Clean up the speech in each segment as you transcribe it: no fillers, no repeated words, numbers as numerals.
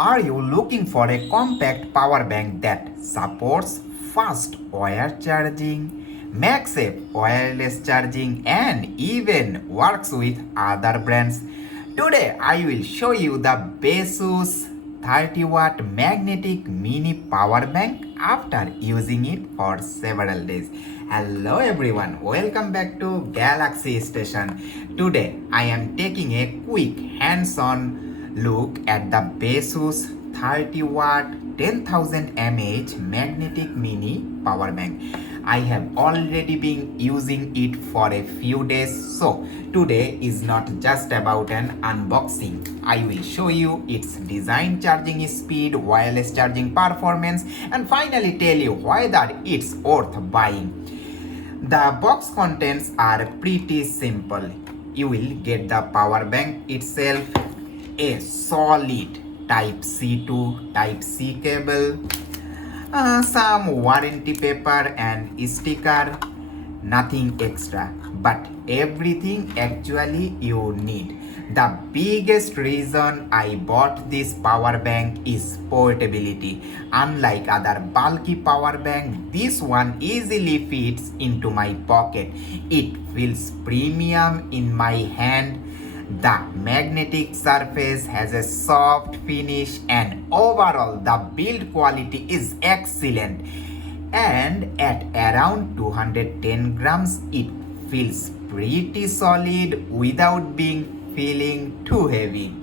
Are you looking for a compact power bank that supports fast wire charging, MagSafe wireless charging, and even works with other brands? Today I will show you the Baseus 30-watt magnetic mini power bank after using it for several days. Hello everyone, welcome back to Galaxy Station. Today I am taking a quick hands-on look at the Baseus 30-watt 10,000 mAh magnetic mini power bank. I have already been using it for a few days, so today is not just about an unboxing. I will show you its design, charging speed, wireless charging performance, and finally tell you whether it's worth buying. The box contents are pretty simple. You will get the power bank itself, a solid type C to type C cable, some warranty paper and sticker, nothing extra, but everything actually you need. The biggest reason I bought this power bank is portability. Unlike other bulky power bank, this one easily fits into my pocket. It feels premium in my hand. The magnetic surface has a soft finish and overall the build quality is excellent. And at around 210 grams, it feels pretty solid without feeling too heavy.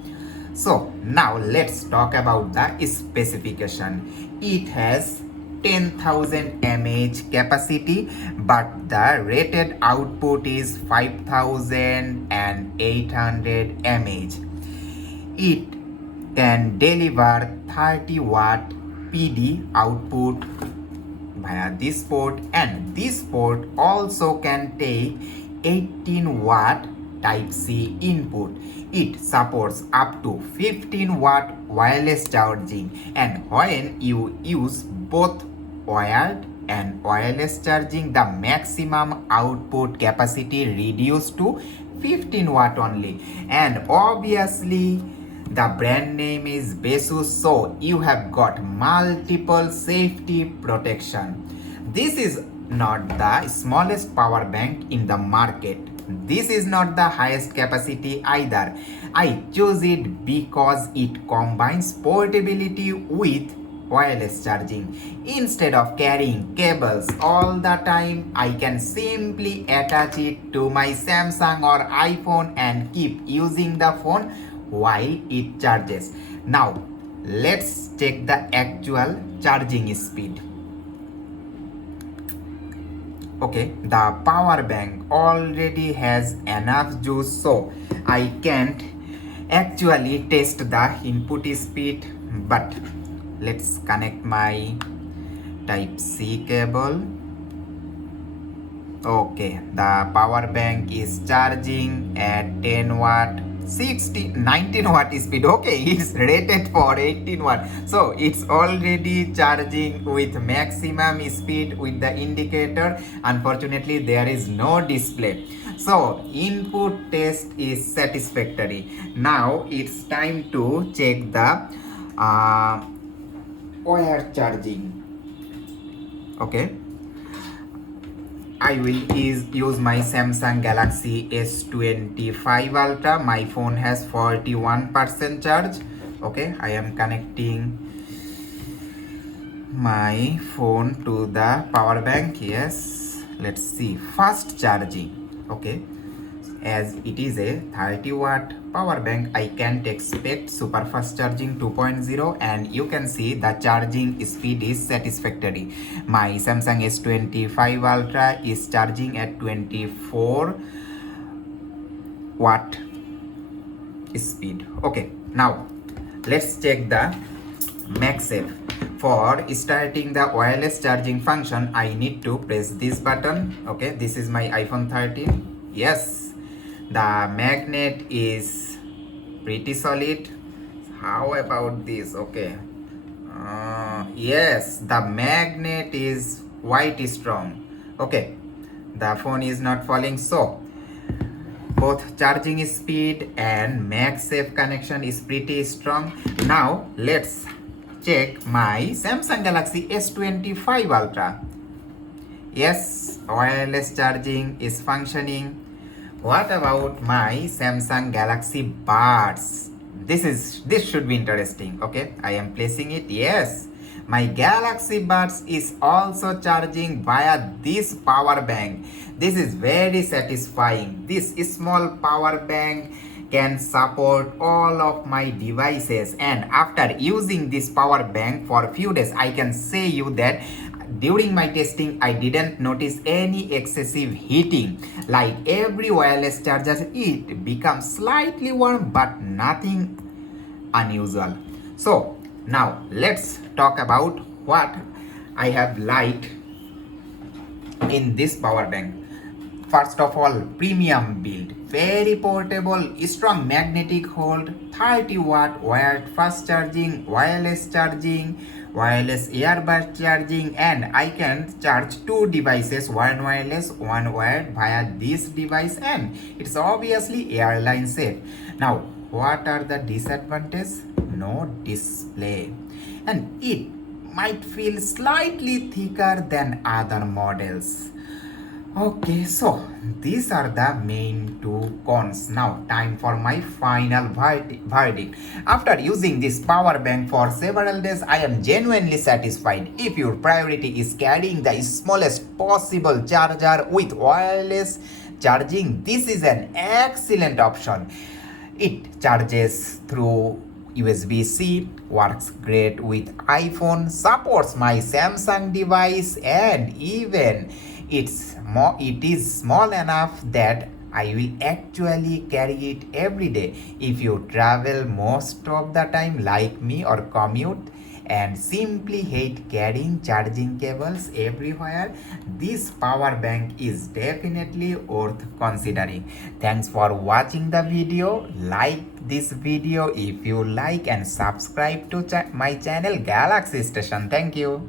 So now let's talk about the specification. It has 10,000 mAh capacity, but the rated output is 5,800 mAh. It can deliver 30 watt PD output via this port, and this port also can take 18 watt type C input. It supports up to 15 watt wireless charging, and when you use both wired and wireless charging, the maximum output capacity reduced to 15 watt only. And obviously the brand name is Baseus, so you have got multiple safety protection. This is not the smallest power bank in the market. This is not the highest capacity either. I chose it because it combines portability with wireless charging. Instead of carrying cables all the time, I can simply attach it to my Samsung or iPhone and keep using the phone while it charges. Now let's check the actual charging speed. Okay, the power bank already has enough juice, so I can't actually test the input speed, but let's connect my type C cable. Okay, the power bank is charging at 10 watt 19 watt speed. Okay, it's rated for 18 watt, so it's already charging with maximum speed with the indicator. Unfortunately there is no display, so input test is satisfactory. Now it's time to check the wire charging. Okay, I will use my Samsung Galaxy S21 Ultra. My phone has 41% charge. Okay, I am connecting my phone to the power bank. Yes, let's see. Fast charging. Okay, as it is a 30 watt power bank, I can't expect super fast charging 2.0, and you can see the charging speed is satisfactory. My Samsung S25 Ultra is charging at 24 watt speed. Okay, now let's check the MagSafe. For starting the wireless charging function, I need to press this button. Okay, this is my iPhone 13. Yes, the magnet is pretty solid. How about this? Okay, yes, the magnet is quite strong. Okay, the phone is not falling, so Both charging speed and MagSafe connection is pretty strong. Now let's check my Samsung Galaxy S25 Ultra. Yes, wireless charging is functioning. What about my Samsung Galaxy Buds? This should be interesting. Okay, I am placing it. Yes, my Galaxy Buds is also charging via this power bank. This is very satisfying. This small power bank can support all of my devices, and after using this power bank for a few days, I can say you that during my testing I didn't notice any excessive heating. Like every wireless charger, it becomes slightly warm but nothing unusual. So now let's talk about what I have liked in this power bank. First of all, premium build, very portable, strong magnetic hold, 30-watt wired fast charging, wireless earbud charging, and I can charge two devices, one wireless, one wired via this device, and it's obviously airline safe. Now, what are the disadvantages? No display, and it might feel slightly thicker than other models. Okay, so these are the main two cons. Now time for my final verdict. After using this power bank for several days, I am genuinely satisfied. If your priority is carrying the smallest possible charger with wireless charging, this is an excellent option. It charges through USB-C, works great with iPhone, supports my Samsung device, and even it is small enough that I will actually carry it every day. If you travel most of the time like me or commute and simply hate carrying charging cables everywhere, this power bank is definitely worth considering. Thanks for watching the video. Like this video if you like and subscribe to my channel Galaxy Station. Thank you.